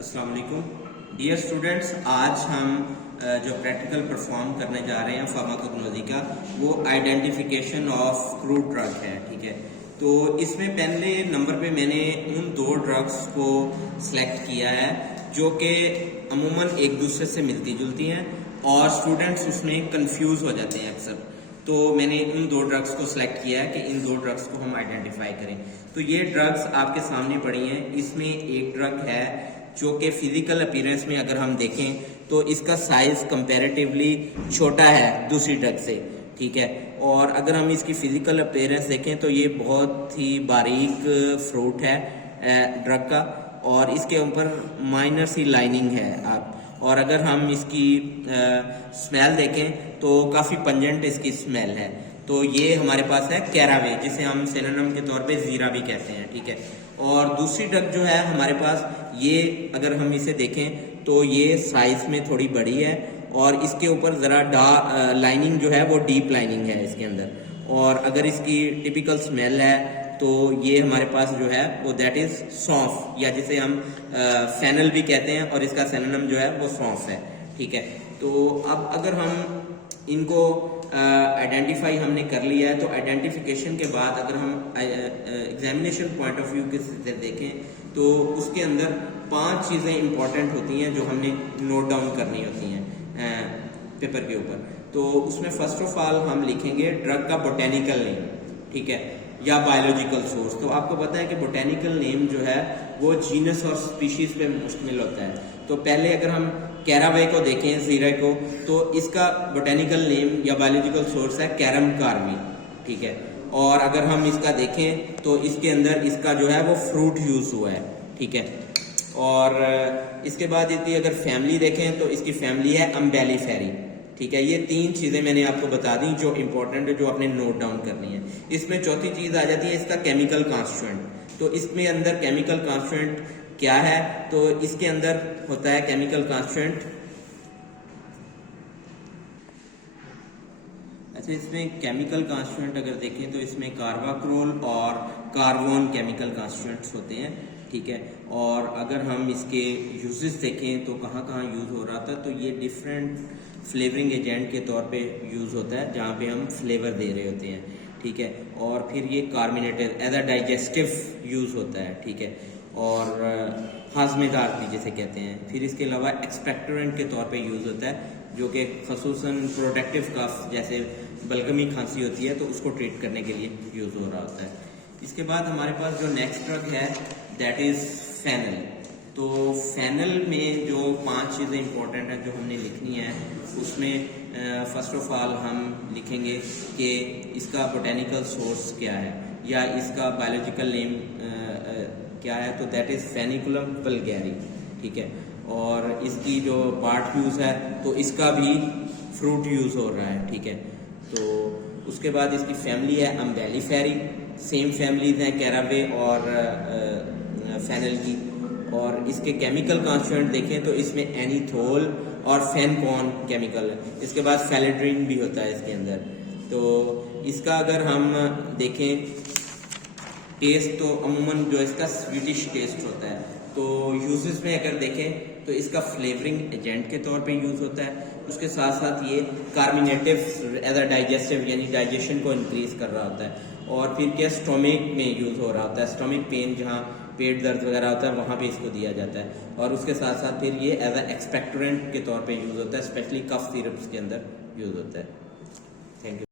अस्सलाम वालेकुम dear students. आज हम जो प्रैक्टिकल परफॉर्म करने जा रहे हैं फार्माकोग्नोसी का, वो आइडेंटिफिकेशन ऑफ क्रूड ड्रग है। ठीक है, तो इसमें पहले नंबर पे मैंने उन दो ड्रग्स को सिलेक्ट किया है जो कि अमूमन एक दूसरे से मिलती जुलती हैं और स्टूडेंट्स उसमें कंफ्यूज हो जाते हैं अक्सर। तो मैंने इन दो ड्रग्स को सिलेक्ट किया है कि इन दो ड्रग्स को हम आइडेंटिफाई करें। तो ये ड्रग्स आपके सामने पड़ी हैं। इसमें एक ड्रग है जो कि फिजिकल अपीयरेंस में अगर हम देखें तो इसका साइज कंपैरेटिवली छोटा है दूसरी ड्रग से। ठीक है, और अगर हम इसकी फिजिकल अपीयरेंस देखें तो ये बहुत ही बारीक फ्रूट है ड्रग का, और इसके ऊपर माइनर सी लाइनिंग है आप। और अगर हम इसकी स्मेल देखें तो काफ़ी पंजेंट इसकी स्मेल है। तो ये हमारे पास है कैरावे, जिसे हम सिनोनिम के तौर पे जीरा भी कहते हैं। ठीक है, और दूसरी ड्रग जो है हमारे पास, ये अगर हम इसे देखें तो ये साइज में थोड़ी बड़ी है और इसके ऊपर ज़रा लाइनिंग जो है वो डीप लाइनिंग है इसके अंदर। और अगर इसकी टिपिकल स्मेल है तो ये हमारे पास जो है वो दैट इज सौंफ, या जिसे हम फेनल भी कहते हैं, और इसका सिनोनिम जो है वो सौंफ है। ठीक है, तो अब अगर हम इनको आइडेंटिफाई हमने कर लिया है, तो आइडेंटिफिकेशन के बाद अगर हम एग्जामिनेशन पॉइंट ऑफ व्यू से देखें तो उसके अंदर 5 चीज़ें इंपॉर्टेंट होती हैं जो हमने नोट डाउन करनी होती हैं पेपर के ऊपर। तो उसमें फर्स्ट ऑफ ऑल हम लिखेंगे ड्रग का बोटेनिकल नेम, ठीक है, या बायोलॉजिकल सोर्स। तो आपको पता है कि बोटेनिकल नेम जो है वो जीनस और स्पीशीज पे मुश्तमिल होता है। तो पहले अगर हम कैरावे को देखें, जीरा को, तो इसका बोटेनिकल नेम या बायोलॉजिकल सोर्स है कैरम कार्वी। ठीक है, और अगर हम इसका देखें तो इसके अंदर इसका जो है वो फ्रूट यूज हुआ है। ठीक है, और इसके बाद इसकी अगर फैमिली देखें तो इसकी फैमिली है अम्बेलिफेरी। ठीक है, ये 3 चीजें मैंने आपको बता दी जो इंपॉर्टेंट है, जो आपने नोट डाउन करनी है। इसमें चौथी चीज आ जाती है इसका केमिकल कॉन्स्टिट्यूएंट। तो इसमें अंदर केमिकल कॉन्स्टिट्यूएंट क्या है, तो इसके अंदर होता है केमिकल कॉन्स्टिट्यूएंट। अच्छा, इसमें केमिकल कॉन्स्टिट्यूएंट अगर देखें तो इसमें कार्बाक्रोल और कार्बोन केमिकल कॉन्स्टिट्यूएंट्स होते हैं। ठीक है, और अगर हम इसके यूजेस देखें तो कहाँ कहाँ यूज हो रहा था, तो ये डिफरेंट फ्लेवरिंग एजेंट के तौर पे यूज होता है जहाँ पे हम फ्लेवर दे रहे होते हैं। ठीक है, और फिर ये carbonated as a digestive use होता है। ठीक है, और हाजमेदार भी जिसे कहते हैं। फिर इसके अलावा एक्सपेक्टोरेंट के तौर पे यूज होता है, जो कि खसूसन प्रोटेक्टिव कफ, जैसे बलगमी खांसी होती है तो उसको ट्रीट करने के लिए यूज हो रहा होता है। इसके बाद हमारे पास जो नेक्स्ट ड्रग है दैट इज फेनल। तो फेनल में जो 5 चीज़ें इंपॉर्टेंट हैं जो हमने लिखनी है, उसमें फर्स्ट ऑफ ऑल हम लिखेंगे कि इसका बोटेनिकल सोर्स क्या है या इसका बायोलॉजिकल नेम क्या है, तो दैट इज फेनिकुलम वल्गैरी। ठीक है, और इसकी जो पार्ट यूज है तो इसका भी फ्रूट यूज हो रहा है। ठीक है, तो उसके बाद इसकी फैमिली है अम्बेलिफेरी, सेम फैमिलीज हैं कैरावे और फेनल की। और इसके केमिकल कॉन्स्टिट्यूएंट देखें तो इसमें एनीथोल और फेनकॉन केमिकल है। इसके बाद फेलेड्रिन भी होता है इसके अंदर। तो इसका अगर हम देखें टेस्ट, तो अमूमन जो इसका स्वीटिश टेस्ट होता है। तो यूजेस में अगर देखें तो इसका फ्लेवरिंग एजेंट के तौर पे यूज होता है। उसके साथ साथ ये कार्बोनेटिव एज अ डाइजेस्टिव, यानी डाइजेशन को इंक्रीज कर रहा होता है। और फिर क्या स्टोमिक में यूज हो रहा होता है, स्टोमिक पेन, जहाँ पेट दर्द वगैरह होता है वहाँ पे इसको दिया जाता है। और उसके साथ साथ फिर ये एज अ एक्सपेक्टोरेंट के तौर पे यूज होता है, स्पेशली कफ सिरप्स के अंदर यूज होता है। Thank you.